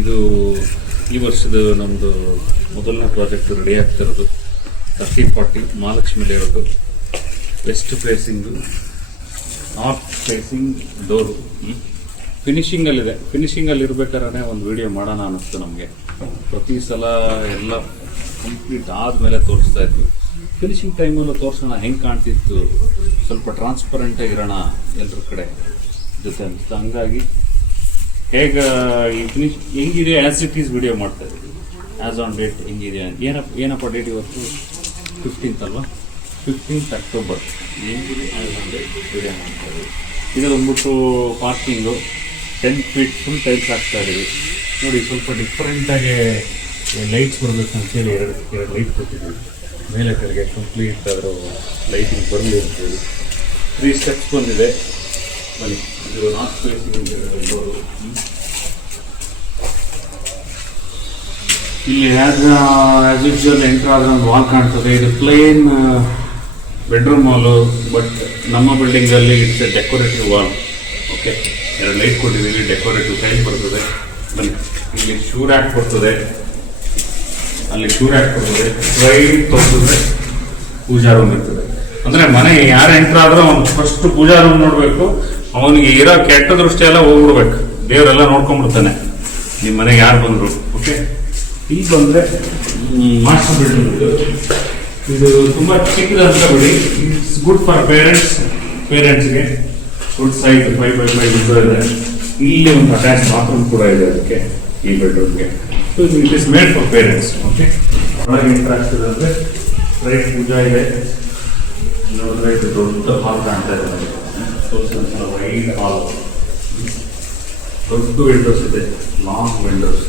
ಇದು ಈ ವರ್ಷದ ನಮ್ಮದು ಮೊದಲನೇ ಪ್ರಾಜೆಕ್ಟ್ ರೆಡಿ ಆಗ್ತಿರೋದು 3040 Mahalakshmi layout, west facing, north facing door. ಫಿನಿಷಿಂಗಲ್ಲಿದೆ. ಫಿನಿಷಿಂಗಲ್ಲಿ ಇರಬೇಕಾದ್ರೆ ಒಂದು ವಿಡಿಯೋ ಮಾಡೋಣ ಅನ್ನಿಸ್ತು ನಮಗೆ. ಪ್ರತಿ ಸಲ ಎಲ್ಲ ಕಂಪ್ಲೀಟ್ ಆದಮೇಲೆ ತೋರಿಸ್ತಾ ಇದ್ವಿ. ಫಿನಿಷಿಂಗ್ ಟೈಮಲ್ಲೂ ತೋರಿಸೋಣ ಹೆಂಗೆ ಕಾಣ್ತಿತ್ತು, ಸ್ವಲ್ಪ ಟ್ರಾನ್ಸ್ಪರೆಂಟಾಗಿ ಇರೋಣ ಎಲ್ಲರ ಕಡೆ ಜೊತೆ ಅನಿಸ್ತು. ಹಂಗಾಗಿ ಹೇಗೆ ಈ ಹೆಂಗಿದೆ ಆ್ಯಸ್ ಇಟ್ ಈಸ್ ವಿಡಿಯೋ ಮಾಡ್ತಾ ಇದ್ದೀವಿ. ಆ್ಯಸ್ ಆನ್ ಡೇಟ್ ಹೆಂಗಿದೆ, ಏನಪ್ಪ ಡೇಟ್ ಇವತ್ತು 15th ಅಲ್ವಾ, 15th ಅಕ್ಟೋಬರ್. ಹೆಂಗಿದೆ ಆ್ಯಸ್ ಆನ್ ಡೇಟ್ ವಿಡಿಯೋ ಮಾಡ್ತಾ ಇದ್ದೀವಿ. ಇದು ಬಂದ್ಬಿಟ್ಟು ಪಾರ್ಕಿಂಗು 10 feet ಫುಲ್ ಟೈಲ್ಸ್ ಹಾಕ್ತಾ ಇದ್ದೀವಿ. ನೋಡಿ, ಸ್ವಲ್ಪ ಡಿಫ್ರೆಂಟಾಗಿ ಲೈಟ್ಸ್ ಬರಬೇಕು ಅಂತೇಳಿ ಎರಡು ಲೈಟ್ ಕೊಟ್ಟಿದ್ದೀವಿ ಮೇಲೆ ಕೆಳಗೆ. ಕಂಪ್ಲೀಟ್ ಅದರ ಲೈಟಿಂಗ್ ಬರಲಿ ಅಂತೇಳಿ 3 steps ಬಂದಿದೆ. ಬನ್ನಿ, ಇದು ನಾರ್ತ್ ಫೇಸಿಂಗ್ ಡೋರು. ಇಲ್ಲಿ ಆ್ಯಸ್ ಯೂಶುವಲ್ ಎಂಟ್ರ್ ಆದರೆ ಒಂದು ವಾಲ್ ಕಾಣ್ತದೆ. ಇದು ಪ್ಲೇನ್ ಬೆಡ್ರೂಮ್ ವಾಲು, ಬಟ್ ನಮ್ಮ ಬಿಲ್ಡಿಂಗಲ್ಲಿ it's a decorative wall. Okay, 2 light ಕೊಟ್ಟಿದ್ದೀವಿ, ಡೆಕೋರೇಟಿವ್ ಟೈಲ್ ಬರ್ತದೆ. ಬನ್ನಿ, ಇಲ್ಲಿ ಶೂ ರ್ಯಾಕ್ ಬರ್ತದೆ, ಅಲ್ಲಿ ಶೂ ರ್ಯಾಕ್ ಬರ್ತದೆ. ಸ್ಟ್ರೈಟ್ ತೋರಿಸಿದ್ರೆ ಪೂಜಾ ರೂಮ್ ಇರ್ತದೆ. ಅಂದರೆ ಮನೆ ಯಾರು ಎಂಟ್ರ್ ಆದರೂ ಅವ್ನು ಫಸ್ಟ್ ಪೂಜಾ ರೂಮ್ ನೋಡಬೇಕು. ಅವನಿಗೆ ಇರೋ ಕೆಟ್ಟ ದೃಷ್ಟಿ ಎಲ್ಲ ಹೋಗ್ಬಿಡ್ಬೇಕು. ದೇವರೆಲ್ಲ ನೋಡ್ಕೊಂಡ್ಬಿಡ್ತಾನೆ ನಿಮ್ಮ ಮನೆಗೆ ಯಾರು ಬಂದರು. ಓಕೆ, ಇಲ್ಲಿ ಬಂದರೆ ಮಾಸ್ಟರ್ ಬೆಡ್ರೂಮ್. ಇದು ತುಂಬ ಚಿಕ್ಕದಂತ ಬಿಡಿ. ಇಟ್ಸ್ ಗುಡ್ ಫಾರ್ ಪೇರೆಂಟ್ಸ್ಗೆ ಗುಡ್ ಸೈಜ್ 5x5 ಇದೆ. ಇಲ್ಲಿ ಒಂದು ಅಟ್ಯಾಚ್ ಬಾತ್ರೂಮ್ ಕೂಡ ಇದೆ ಅದಕ್ಕೆ, ಈ ಬೆಡ್ರೂಮ್ಗೆ. So it is made for parents. Okay, ಒಳಗೆ ಎಂಟರ್ ಆಗ್ತದೆ ಅಂದರೆ ರೈಟ್ ಪೂಜಾ ಇದೆ. ನೋಡಿದ್ರೆ ಇದು ದೊಡ್ಡ ಹಾಲ್ ಕಾಣ್ತಾ ಇದೆ ನನಗೆ. ವೈಡ್ ಹಾಲ್, ದೊಡ್ಡ ವಿಂಡೋಸ್ ಇದೆ, ಲಾಂಗ್ ವಿಂಡೋಸ್.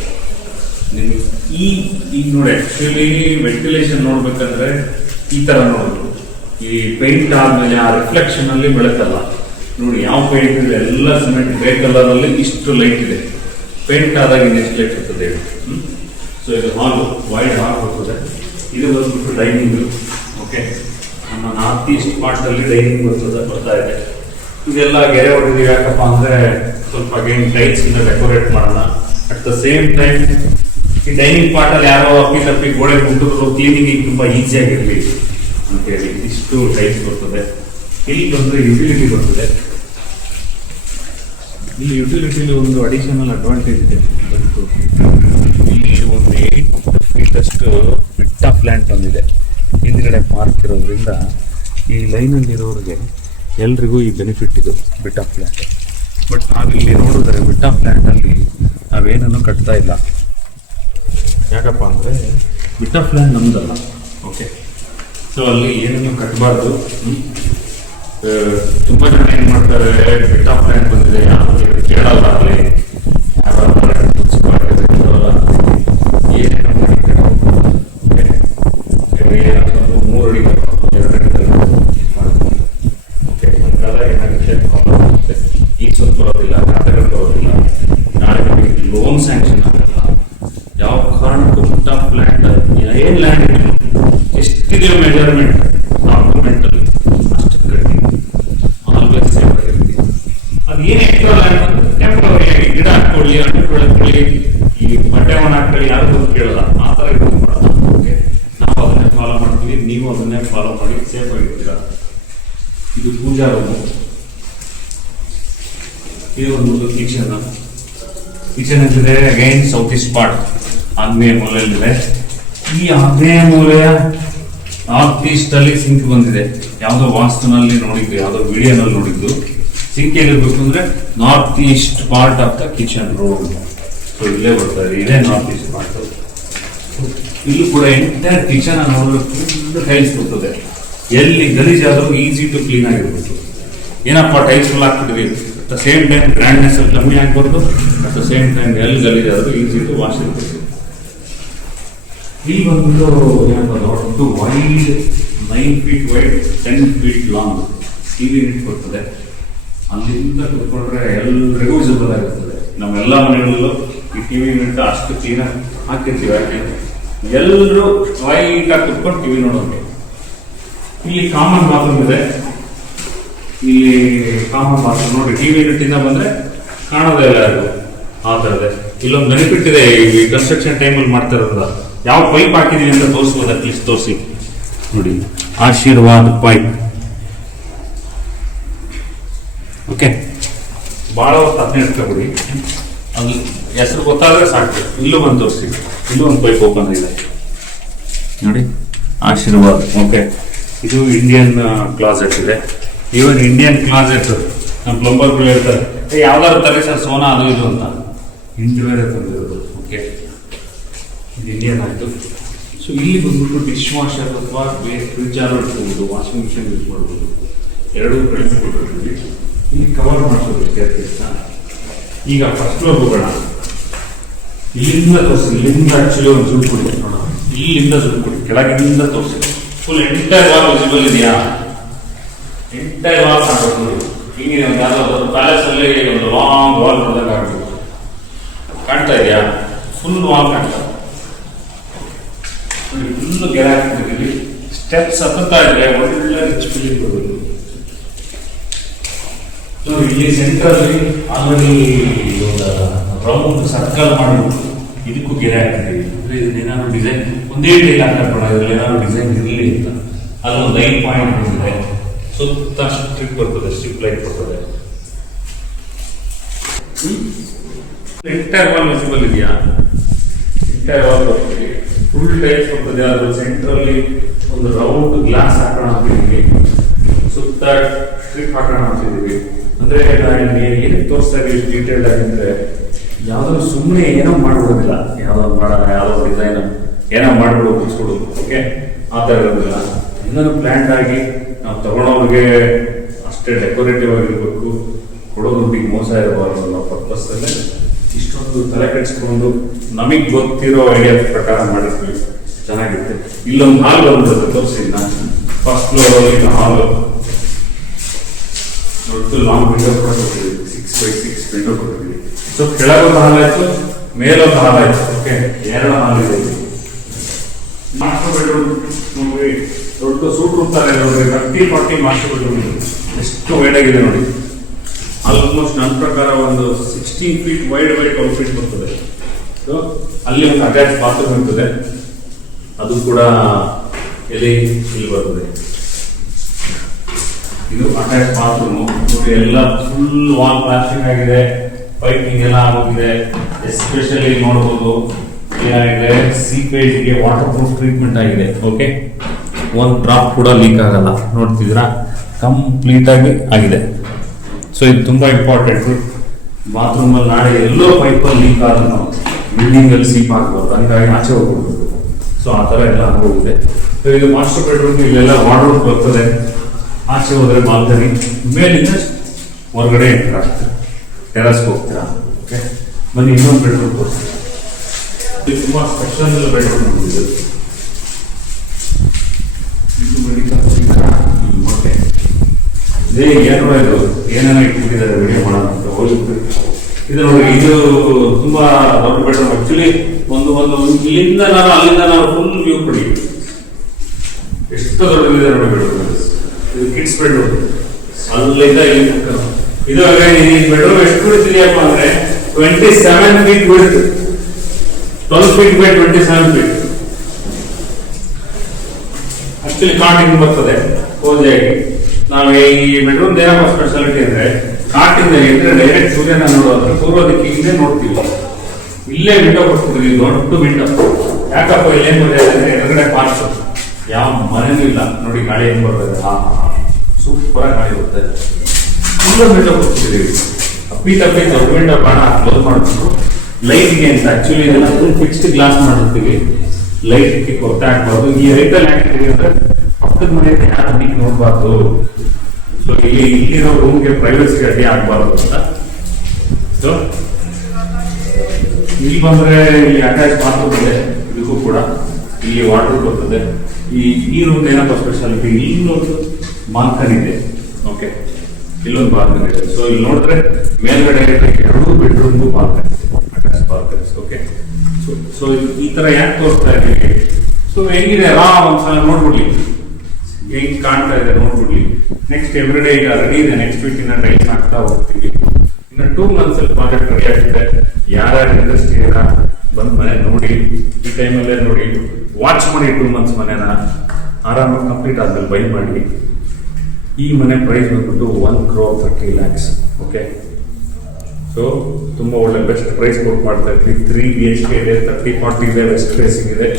ನಿಮಗೆ ಈಗ ನೋಡಿ, ಆ್ಯಕ್ಚುಲಿ ವೆಂಟಿಲೇಷನ್ ನೋಡ್ಬೇಕಂದ್ರೆ ಈ ಥರ ನೋಡಬೇಕು. ಈ ಪೇಂಟ್ ಆದಮೇಲೆ ಆ ರಿಫ್ಲೆಕ್ಷನಲ್ಲಿ ಬೆಳಕಲ್ಲ. ನೋಡಿ, ಯಾವ ಪೇಂಟ್ ಇದೆ, ಎಲ್ಲ ಸಿಮೆಂಟ್ ಗ್ರೇ ಕಲರಲ್ಲಿ ಇಷ್ಟು ಲೈಟ್ ಇದೆ. ಪೇಂಟ್ ಆದಾಗ ಇನ್ನೆಷ್ಟು ಲೈಟ್ ಇರ್ತದೆ. ಸೊ ಇದು ಹಾಲು, ವೈಡ್ ಹಾಲ್ ಬರ್ತದೆ. ಇದು ಬಂದ್ಬಿಟ್ಟು ಡೈನಿಂಗು. ಓಕೆ, ನಮ್ಮ ನಾರ್ತ್ ಈಸ್ಟ್ ಪಾರ್ಟಲ್ಲಿ ಡೈನಿಂಗ್ ಬರ್ತಾ ಇದೆ. ಇದೆಲ್ಲ ಗೆರೆ ಹೊಡೆದಿದ್ದೀವಿ. ಯಾಕಪ್ಪ ಅಂದರೆ ಸ್ವಲ್ಪ ಅಗೇನ್ ಟೈಲ್ಸಿಂದ ಡೆಕೋರೇಟ್ ಮಾಡೋಣ. ಅಟ್ ದ ಸೇಮ್ ಟೈಮ್ ಈ ಡೈನಿಂಗ್ ಪಾರ್ಟಲ್ಲಿ ಯಾರೋ ಅಪ್ಪಿ ಗೋಡೆ ಮುಟ್ಟಿದ್ರು ಕ್ಲೀನಿಂಗ್ ತುಂಬ ಈಸಿಯಾಗಿರಲಿ ಅಂತೇಳಿ ಇಷ್ಟು ಟೈಲ್ಸ್ ಬರ್ತದೆ. ಇಲ್ಲಿ ಬಂದರೆ ಯುಟಿಲಿಟಿ ಬರ್ತದೆ. ಇಲ್ಲಿ ಯುಟಿಲಿಟಿಲಿ ಒಂದು ಅಡಿಷನಲ್ ಅಡ್ವಾಂಟೇಜ್ ಇದೆ. ಇಲ್ಲಿ ಒಂದು 8 feet ಅಷ್ಟು ಬಿಟ್ ಆಫ್ ಲ್ಯಾಂಡ್ ಬಂದಿದೆ. ಹಿಂದ್ಗಡೆ ಪಾರ್ಕ್ ಇರೋದ್ರಿಂದ ಈ ಲೈನಲ್ಲಿರೋರಿಗೆ ಎಲ್ರಿಗೂ ಈ ಬೆನಿಫಿಟ್ ಇದು ಬಿಟ್ ಆಫ್ ಲ್ಯಾಂಡ್. ಬಟ್ ನಾವಿಲ್ಲಿ ನೋಡಿದ್ರೆ ಬಿಟ್ ಆಫ್ ಲ್ಯಾಂಡಲ್ಲಿ ನಾವೇನನ್ನು ಕಟ್ತಾ ಇಲ್ಲ. ಯಾಕಪ್ಪ ಅಂದರೆ ಬಿಟ್ ಆಫ್ ಲ್ಯಾಂಡ್ ನಮ್ಮದಲ್ಲ. ಓಕೆ, ಸೊ ಅಲ್ಲಿ ಏನನ್ನು ಕಟ್ಟಬಾರ್ದು. ತುಂಬ ಜನ ಏನು ಮಾಡ್ತಾರೆ, ಬಿಟ್ ಆಫ್ ಲ್ಯಾಂಡ್ ಬಂದಿದೆ ಯಾರು ಕೇಳಲ್ಲ, ಅಲ್ಲಿ ಯಾರು ಏನೇನೋ ಮಾಡಿ ಏನೋ 3 ಅಡಿ 2 ಅಡಿ ಮಾಡ್ತೀವಿ. ಓಕೆ, ಒಂದ್ಕಾಲ ಏನಾಗುತ್ತೆ, ಈಗ ಸ್ವಲ್ಪ ಬರೋದಿಲ್ಲ, ಖಾತೆಗಳು ಬರೋದಿಲ್ಲ, ನಾಳೆ ಲೋನ್ ಸ್ಯಾಂಕ್ಷನ್ ಆಗಲ್ಲ. ಯಾವ ಕಾರಣಕ್ಕೂ ಬಿಟ್ ಆಫ್ ಲ್ಯಾಂಡ್ ಏನು ಲ್ಯಾಂಡ್ ಇಲ್ಲ, ಎಷ್ಟಿದೆಯೋ ಮೆಜರ್ಮೆಂಟ್ ಡಾಕ್ಯುಮೆಂಟಲ್ಲಿ ಅಷ್ಟು ಕಟ್ಟಿ ಆಲ್ವೇಸ್ ಸೇಫ್ ಆಗಿರ್ತೀವಿ. ಅದು ಏನು ಎಕ್ಸ್ಟ್ರಾ ಲ್ಯಾಂಡ್ ಅಂದ್ರೆ ಟೆಂಪ್ರವರಿಯಾಗಿ ಗಿಡ ಹಾಕೊಳ್ಳಿ, ಹಣ್ಣು ಬೆಳೆಕೊಳ್ಳಿ, ಈ ಬಟ್ಟೆ ಒಣ ಹಾಕೊಳ್ಳಿ, ಯಾರು ಕೇಳಲ್ಲ. ಆ ಥರ ಯೂಸ್ ಮಾಡೋಣ. ಓಕೆ, ನಾವು ಅದನ್ನೇ ಫಾಲೋ ಮಾಡ್ತೀವಿ, ನೀವು ಅದನ್ನೇ ಫಾಲೋ ಮಾಡಿ ಸೇಫ್ ಆಗಿರ್ತೀರ. ಇದು ಪೂಜಾ ರೂಮು. ಇದು ಒಂದು ಕಿಚನ್ ಅಂತಿದೆ. ಅಗೈನ್ ಸೌತ್ ಈಸ್ಟ್ ಪಾರ್ಟ್, ಆಗ್ನೇಯ ಮೂಲೆಯಲ್ಲಿದೆ. ಈ ಆಗ್ನೇಯ ಮೂಲೆಯ ನಾರ್ತ್ ಈಸ್ಟ್ ಅಲ್ಲಿ ಸಿಂಕ್ ಬಂದಿದೆ. ಯಾವುದೋ ವಾಸ್ತುನಲ್ಲಿ ನೋಡಿದ್ದು, ಯಾವುದೋ ವಿಡಿಯೋನಲ್ಲಿ ನೋಡಿದ್ದು. ಸಿಂಕ್ ಏನಿರ್ಬೇಕು ಅಂದ್ರೆ north east part of the kitchen road. So ಇಲ್ಲೇ ಬರ್ತಾ ಇದೆ, ಇದೇ ನಾರ್ತ್ ಈಸ್ಟ್ ಪಾರ್ಟ್. ಇಲ್ಲೂ ಕೂಡ ಎಂಟೈರ್ ಕಿಚನ್ ನೋಡಿದ್ರೆ ಫುಲ್ ಟೈಲ್ಸ್ ಬರ್ತದೆ. ಎಲ್ಲಿ ಗಲೀಜಾದರೂ ಈಸಿ ಟು ಕ್ಲೀನ್ ಆಗಿರ್ಬೇಕು. ಏನಪ್ಪ ಟೈಲ್ಸ್ ಫುಲ್ ಹಾಕ್ಬಿಟ್ಟಿದ್ವಿ, at the same time grandness ಕಮ್ಮಿ ಆಗ್ಬಾರ್ದು, ಅಟ್ ದ ಸೇಮ್ ಟೈಮ್ ಎಲ್ಲಿ ಗಲೀಜಾದರೂ ಈಸಿ ಟು ವಾಶ್ ಇರ್ಬೇಕು. ಇಲ್ಲಿ ಬಂದು ಏನಪ್ಪ ದೊಡ್ಡ wide 9 feet wide 10 feet long TV unit ಬರ್ತದೆ. ಅಲ್ಲಿಂದ ಕೂತ್ಕೊಂಡ್ರೆ ಎಲ್ರಿಗೂ ವಿಸಿಬಲ್ ಆಗಿರ್ತದೆ. ನಮ್ಮೆಲ್ಲ ಮನೆಗಳಲ್ಲೂ ಈ ಟಿವಿ ಯೂನಿಟ್ ಅಷ್ಟು ಕ್ಲೀನಾಗಿ ಹಾಕಿರ್ತೀವಿ. ಯಾಕೆ ಎಲ್ಲರೂ ಸ್ಟ್ರೈಟ್ ಆಗಿ ಕುತ್ಕೊಂಡು ಟಿವಿ ನೋಡೋಕೆ. ಇಲ್ಲಿ ಕಾಮನ್ ಬಾತ್ರೂಮ್ ಇದೆ. ಇಲ್ಲಿ ಕಾಮನ್ ಬಾತ್ರೂಮ್ ನೋಡಿ, ಟಿವಿ ಯೂನಿಟ್ ಇಂದ ಬಂದ್ರೆ ಕಾಣೋದೇ ಇಲ್ಲ. ಆ ಥರದೇ. ಇಲ್ಲೊಂದು ಬೆನಿಫಿಟ್ ಇದೆ ಈ ಕನ್ಸ್ಟ್ರಕ್ಷನ್ ಟೈಮಲ್ಲಿ ಮಾಡ್ತಾ ಇರೋದ್ರಿಂದ. ಯಾವ ಪೈಪ್ ಹಾಕಿದೀವಿ ಅಂತ ತೋರಿಸ್ಬೋದು, ಅಟ್ಲೀಸ್ಟ್ ತೋರಿಸಿ ನೋಡಿ. ಆಶೀರ್ವಾದ್ ಪೈಪ್. ಓಕೆ, ಭಾಳ ಹೊತ್ತು ಅದನ್ನೇ ಇಟ್ಕೊಬಿಡಿ. ಅದು ಹೆಸರು ಗೊತ್ತಾದ್ರೆ ಸಾಕು. ಇಲ್ಲೂ ಬಂದು ತೋರಿಸಿ, ಇಲ್ಲೂ ಒಂದು ಪೈಪ್ ಓಪನ್ ಇದೆ ನೋಡಿ, ಆಶೀರ್ವಾದ್. ಓಕೆ, ಇದು ಇಂಡಿಯನ್ ಕ್ಲಾಸೆಟ್ ಇದೆ. ಈವನ್ ಇಂಡಿಯನ್ ಕ್ಲಾಸೆಟ್ ನಮ್ಮ ಪ್ಲಂಬರ್ಗಳು ಹೇಳ್ತಾರೆ ಯಾವ್ದಾದ್ರು ತಾರೆ ಸರ್ ಸೋನಾ ಅದು ಇದು ಅಂತ. ಇಂಟು ಬೇರೆ ತಂದಿರೋದು. ಓಕೆ, ಇದು ಇಂಡಿಯನ್ ಆಯಿತು. ಸೊ ಇಲ್ಲಿ ಬಂದ್ಬಿಟ್ಟು ಡಿಶ್ ವಾಷರ್ ಅಥವಾ ಫ್ರಿಜ್ ಆರು ಇಟ್ಕೊಬೋದು, ವಾಷಿಂಗ್ ಮಿಷಿನ್ ಯೂಸ್ ಮಾಡ್ಬೋದು, ಎರಡೂ ಕಡೆ ಕೊಟ್ಟಿರ್ತೀವಿ. ಇಲ್ಲಿ ಕವರ್ ಮಾಡಿಸೋದು ಸ್ಟೇರ್ಕೇಸ್ನ. ಈಗ ಫಸ್ಟ್ ಫ್ಲೋರ್ ಹೋಗೋಣ. ಇಲ್ಲಿಂದ ತೋರಿಸಿ, ಇಲ್ಲಿಂದ ಆಕ್ಚುಲಿ ಒಂದು ಜೂಮ್ ಕೊಡಿ ನೋಡೋಣ. ಇಲ್ಲಿಂದ ಜೂಮ್ ಕೊಡಿ, ಕೆಳಗಿನಿಂದ ತೋರಿಸಿ. ಫುಲ್ ಎಂಟೈರ್ ವಾಲ್ ವಿಸಿಬಲ್ ಇದೆಯಾ? ಎಂಟೈರ್ ವಾಲ್ ಕಾಣಬಹುದು. ಹಿಂಗೆ ಒಂದು ಯಾವುದೋ ಪ್ಯಾಲೇಸಲ್ಲಿ ಒಂದು ಲಾಂಗ್ ವಾಲ್ ನೋಡಿದಾಗ ಆಗ್ಬೋದು. ಕಾಣ್ತಾ ಇದೆಯಾ? ಫುಲ್ ವಾಲ್ ಕಾಣ್ತಾ ಫುಲ್ ಗೆರೆ ಹಾಕಿದ್ದೀವಿ. ಸ್ಟೆಪ್ಸ್ ಹತ್ತುತ್ತಾ ಇದ್ರೆ ಒಳ್ಳೆ ರಿಚ್ ಫೀಲಿಂಗ್ ಬರೋದು. ಇಲ್ಲಿ ಸೆಂಟ್ರಲ್ಲಿ ಆಲ್ರೆಡಿ ಒಂದು ರೌಂಡ್ ಸರ್ಕಲ್ ಮಾಡಿಬಿಟ್ಟು ಇದಕ್ಕೂ ಗೆರೆ ಹಾಕಿದ್ದೀವಿ. ಅಂದರೆ ಇದನ್ನೇನಾದ್ರು ಡಿಸೈನ್ ಒಂದೇ ಟೈಲ್ ಹಾಕೋಣ, ಇದ್ರಲ್ಲಿ ಏನಾದ್ರು ಡಿಸೈನ್ ಇರಲಿ ಅಂತ. ಅಲ್ಲೊಂದು 9 ಪಾಯಿಂಟ್ ಇದೆ, ಸುತ್ತ ಸ್ಟ್ರಿಪ್ ಬರ್ತದೆ, ಸ್ಟ್ರಿಪ್ ಲೈಟ್ ಬರ್ತದೆ. ಎಂಟೈರ್ ವಾಲ್ ವಿಸಿಬಲ್ ಇದೆಯಾ? ಎಂಟೈರ್ ವಾಲ್ ಬರ್ತದೆ, ಫುಲ್ ಟೈಲ್ಸ್ ಬರ್ತದೆ. ಅದ್ರ ಸೆಂಟ್ರಲ್ಲಿ ಒಂದು ರೌಂಡ್ ಗ್ಲಾಸ್ ಹಾಕೋಣ ಅಂತಿದ್ದೀವಿ, ಸುತ್ತ ಸ್ಟ್ರಿಪ್ ಹಾಕೋಣ ಅಂತಿದ್ದೀವಿ. ಅಂದ್ರೆ ಏನು ತೋರಿಸ್ತಾ ಇದೀವಿ ಡೀಟೇಲ್ ಆಗಿ ಅಂದ್ರೆ ಯಾವ್ದಾದ್ರು ಸುಮ್ಮನೆ ಏನೋ ಮಾಡ್ಬಿಡೋದಿಲ್ಲ. ಯಾವ್ದಾದ್ರು ಮಾಡೋಣ, ಯಾವ್ದೋ ಡಿಸೈನ್ ಏನೋ ಮಾಡ್ಬಿಡು ಮುಗಿಸ್ಬಿಡು. ಓಕೆ, ಆ ಥರ ಇರೋದಿಲ್ಲ. ಇನ್ನೊಂದು ಪ್ಲ್ಯಾಂಡ್ ಆಗಿ ನಾವು ತಗೊಳೋರಿಗೆ ಅಷ್ಟೇ ಡೆಕೋರೇಟಿವ್ ಆಗಿರ್ಬೇಕು, ಕೊಡೋ ದುಡ್ಡಿಗೆ ಮೋಸ ಇರಬಾರ್ದು ಅನ್ನೋ ಪರ್ಪಸ್ಸಲ್ಲೇ ಇಷ್ಟೊಂದು ತಲೆ ಕೆಡಿಸ್ಕೊಂಡು ನಮಗೆ ಗೊತ್ತಿರೋ ಐಡಿಯಾ ಪ್ರಕಾರ ಮಾಡಿರ್ತೀವಿ. ಚೆನ್ನಾಗಿರುತ್ತೆ. ಇಲ್ಲೊಂದು ಹಾಲ್ ಬಂದ್ಬಿಡುತ್ತೆ, ತೋರಿಸಿ. ಫಸ್ಟ್ ಫ್ಲೋರ್ ಇಲ್ಲಿ ಹಾಲು ದೊಡ್ಡ ಲಾಂಗ್ ವಿಂಡೋ ಕೂಡ ಕೊಟ್ಟಿದ್ದೀವಿ, 6x6 ವಿಂಡೋ ಕೊಟ್ಟಿದ್ದೀವಿ. ಸೊ ಕೆಳಗೊಂದು ಹಾಲ್ ಆಯ್ತು, ಮೇಲೊಂದು ಹಾಲ್ ಆಯ್ತು. ಓಕೆ, 2 ಹಾಲ್ ಇದೆ. ಮಾಸ್ಟರ್ ಬೆಡ್ರೂಮ್ ನೋಡಿ, ದೊಡ್ಡ ಸೂಟ್ ರೂಮ್ ತರ ನೋಡಿ, 30-40 ಮಾಸ್ಟರ್ ಬೆಡ್ರೂಮ್ ಇದೆ. ಎಷ್ಟು ವೈಡ್ ಆಗಿದೆ ನೋಡಿ. ಆಲ್ಮೋಸ್ಟ್ ನನ್ನ ಪ್ರಕಾರ ಒಂದು 16 ಫೀಟ್ ವೈಡ್ 12 ಫೀಟ್ ಬರ್ತದೆ. ಸೊ ಅಲ್ಲಿ ಒಂದು ಅಟ್ಯಾಚ್ ಬಾತ್ರೂಮ್ ಇರ್ತದೆ, ಅದು ಕೂಡ ಇಲ್ಲಿ ಬರ್ತದೆ. ಇದು ಅಟ್ಯಾಚ್ ಬಾತ್ರೂಮ್ ನೋಡಿ. ಎಲ್ಲ ಫುಲ್ ವಾಲ್ ಪ್ಲಾಸ್ಟಿಕ್ ಆಗಿದೆ, ಪೈಪಿಂಗ್ ಎಲ್ಲ ಆಗೋಗಿದೆ. ಎಸ್ಪೆಷಲಿ ನೋಡ್ಬೋದು ಏನಾಗಿದೆ, ಸೀಪೇಜ್ಗೆ ವಾಟರ್ ಪ್ರೂಫ್ ಟ್ರೀಟ್ಮೆಂಟ್ ಆಗಿದೆ. ಓಕೆ, ಒಂದು ಡ್ರಾಪ್ ಕೂಡ ಲೀಕ್ ಆಗಲ್ಲ. ನೋಡ್ತಿದ್ದೀರಾ, ಕಂಪ್ಲೀಟ್ ಆಗಿ ಆಗಿದೆ. ಸೊ ಇದು ತುಂಬಾ ಇಂಪಾರ್ಟೆಂಟ್. ಬಾತ್ರೂಮಲ್ಲಿ ನಾಳೆ ಎಲ್ಲೋ ಪೈಪಲ್ಲಿ ಲೀಕ್ ಆದ್ರೆ ನಾವು ಬಿಲ್ಡಿಂಗಲ್ಲಿ ಸೀಪ್ ಆಗ್ಬೋದು, ಹಂಗಾಗಿ ಆಚೆ ಹೋಗ್ಬಿಡ್ಬೇಕು. ಸೊ ಆ ಥರ ಎಲ್ಲ ಆಗೋಗಿದೆ. ಸೊ ಇದು ಮಾಸ್ಟರ್ ಬೆಡ್ರೂಮ್. ಇಲ್ಲೆಲ್ಲ ವಾರ್ಡ್ರೋಬ್ ಬರ್ತದೆ. ಆಚೆ ಹೋದ್ರೆ ಬಾಲ್ಕನಿ, ಮೇಲಿಂದ ಹೊರಗಡೆ ಎಂಟರ್ ಆಗ್ತೀರಾ, ಟೆರಸ್ಗೆ ಹೋಗ್ತೀರಾ. ಓಕೆ, ಬನ್ನಿ ಇನ್ನೊಂದು ಬೆಡ್ರೂಮ್ ತೋರಿಸ್ತೀವಿ. ಇದು ತುಂಬ ಸ್ಪೆಷಲ್ ಬೆಡ್ರೂಮ್ ನೋಡಿದ್ದು. ಓಕೆ, ಇದೇ ಏನು ಇದು ಏನೇನೋ ಇಟ್ಬಿಟ್ಟಿದ್ದಾರೆ ವಿಡಿಯೋ ಮಾಡೋಣ ಅಂತ ಹೋಗ್ಬಿಟ್ಟು. ಇದು ನೋಡಿ, ಇದು ತುಂಬಾ ದೊಡ್ಡ ಬೆಡ್ರೂಮ್. ಆಕ್ಚುಲಿ ಒಂದು ಇಲ್ಲಿಂದ ಅಲ್ಲಿಂದ ಫುಲ್ ವ್ಯೂ ಕೊಡಿ. ಎಷ್ಟು ದೊಡ್ಡದಿದೆ ನೋಡಿ ಬೆಡ್ರೂಮ್. ಇದು ಕಿಡ್ಸ್ ಬೆಡ್ರೂಮ್, ಅಲ್ಲಿಂದ ಇಲ್ಲಿ. ಇದು ಬೆಡ್ರೂಮ್ ಎಷ್ಟು ಬಿಡ್ತಿದೆಯಪ್ಪ ಅಂದ್ರೆ 27 ಫೀಟ್ ಬಿಡ್ತು, 12 ಫೀಟ್ ಬೈ 27 ಫೀಟ್. ಆಕ್ಚುಲಿ ಕಾಟ್ ಹಿಂಗ್ ಬರ್ತದೆ ಕೋದಿಯಾಗಿ. ನಾವು ಈ ಬೆಡ್ರೂಮ್ ಏನಪ್ಪ ಸ್ಪೆಷಾಲಿಟಿ ಅಂದ್ರೆ, ಕಾಟಿಂದ ಇದ್ರೆ ಡೈರೆಕ್ಟ್ ಸೂರ್ಯನ ನೋಡೋದು, ಪೂರ್ವ ದಿಕ್ಕಿಗೆ ನೋಡ್ತೀವಿ. ಇಲ್ಲೇ ವಿಂಡೋ ಕೊಡ್ತಿದ್ವಿ, ದೊಡ್ಡ ವಿಂಡೋ. ಯಾಕಪ್ಪ ಇಲ್ಲೇನ್ ಬಂದಿದೆ ಅಂದ್ರೆ ಎದುರುಗಡೆ ಪಾರ್ಕ್, ಯಾವ ಮನೆಯೂ ಇಲ್ಲ ನೋಡಿ. ಗಾಳಿ ಹೆಂಗ್ ಬರ್ತದೆ, ಸೂಪರ್ ಆಗಿ ಗಾಳಿ ಬರ್ತಾ ಇದೆ. ಇನ್ನೊಂದು ವಿಂಡೋ ಕೊಡ್ತಿದ್ದೀವಿ, ಅಪ್ಪಿ ತಪ್ಪಿ ದೊಡ್ಡ ವಿಂಡೋ ಬಾಣ ಕ್ಲೋಸ್ ಮಾಡ್ಬಿಟ್ಟು ಲೈಟ್ಗೆ ಅಂತ. ಆಕ್ಚುಲಿ ಇದನ್ನ ಫಿಕ್ಸ್ಡ್ ಗ್ಲಾಸ್ ಮಾಡಿರ್ತೀವಿ, ಲೈಟ್ ಕೊರತೆ ಆಗ್ಬಾರ್ದು. ಈ ಲೈಟಲ್ಲಿ ಹಾಕ್ತೀವಿ ಅಂದ್ರೆ ಪಕ್ಕದ ಮನೆಯಿಂದ ಯಾರು ಅದಕ್ಕೆ ನೋಡ್ಬಾರ್ದು. ಸೊ ಇಲ್ಲಿರೋ ರೂಮ್ಗೆ ಪ್ರೈವಸಿ ಅಡ್ಡಿ ಆಗ್ಬಾರ್ದು ಅಂತ. ಸೊ ಇಲ್ಲಿ ಬಂದ್ರೆ ಇಲ್ಲಿ ಅಟ್ಯಾಚ್ ಬಾತ್ರೂಮ್ ಇದೆ, ಇದಕ್ಕೂ ಕೂಡ ಇಲ್ಲಿ ವಾಟರ್ ಬರ್ತದೆ. ಈ ರೂಮ್ ಏನಪ್ಪ ಸ್ಪೆಷಾಲಿಟಿ, ಇಲ್ಲೊಂದು ಬಾಲ್ಕನಿ ಇದೆ. ಓಕೆ, ಇಲ್ಲೊಂದು ಬಾಲ್ಕನಿ ಇದೆ. ಸೊ ಇಲ್ಲಿ ನೋಡಿದ್ರೆ ಮೇಲ್ಗಡೆ 2 ಬೆಡ್ರೂಮ್ಗೂ ಬಾಲ್ಕನಿ ಇದೆ, ಅಟ್ಯಾಚ್ ಬಾಲ್ಕನಿ. ಓಕೆ, ಸೊ ಈ ತರ ಯಾಕೆ ತೋರಿಸ್ತಾ ಇದ್ದೀವಿ? ಸೊ ಹೆಂಗಿದೆ ಒಂದ್ಸಲ ನೋಡ್ಬಿಡ್ಲಿ, ಹೆಂಗ್ ಕಾಣ್ತಾ ಇದೆ ನೋಡ್ಬಿಡ್ಲಿ. ನೆಕ್ಸ್ಟ್ ಎವ್ರಿಡೇ ಈಗ ರೆಡಿ ಇದೆ. ನೆಕ್ಸ್ಟ್ ವೀಕ್ ಇನ್ನ ಟೈಲ್ಸ್ ಹಾಕ್ತಾ ಹೋಗ್ತೀವಿ. ಇನ್ನು 2 ಮಂತ್ಸ್ ಅಲ್ಲಿ ಪ್ರಾಜೆಕ್ಟ್ ರೆಡಿ ಆಗಿದೆ. ಯಾರ್ಯಾರು ಇಂಟ್ರೆಸ್ಟ್ ಇದೆಯಾ ಬಂದು ಮನೆ ನೋಡಿ, ಈ ಟೈಮಲ್ಲೇ ನೋಡಿ, ವಾಚ್ ಮಾಡಿ 2 months ಮನೆನ ಆರಾಮಾಗಿ ಕಂಪ್ಲೀಟ್ ಆದ್ಮೇಲೆ ಬೈ ಮಾಡಿ. ಈ ಮನೆ ಪ್ರೈಸ್ ಬಂದ್ಬಿಟ್ಟು 1,30,00,000. ಓಕೆ, ಸೊ ತುಂಬ ಒಳ್ಳೆ ಬೆಸ್ಟ್ ಪ್ರೈಸ್ ಕೊಟ್ಟು ಮಾಡ್ತಾ ಇರ್ತೀವಿ. 3 BHK ಇದೆ, 30-40 ಇದೆ, ವೆಸ್ಟ್ ಫೇಸಿಂಗ್ ಇದೆ.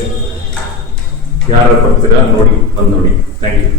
ಯಾರು ಬರ್ತೀರಾ ನೋಡಿ, ಬಂದು ನೋಡಿ. Thank you.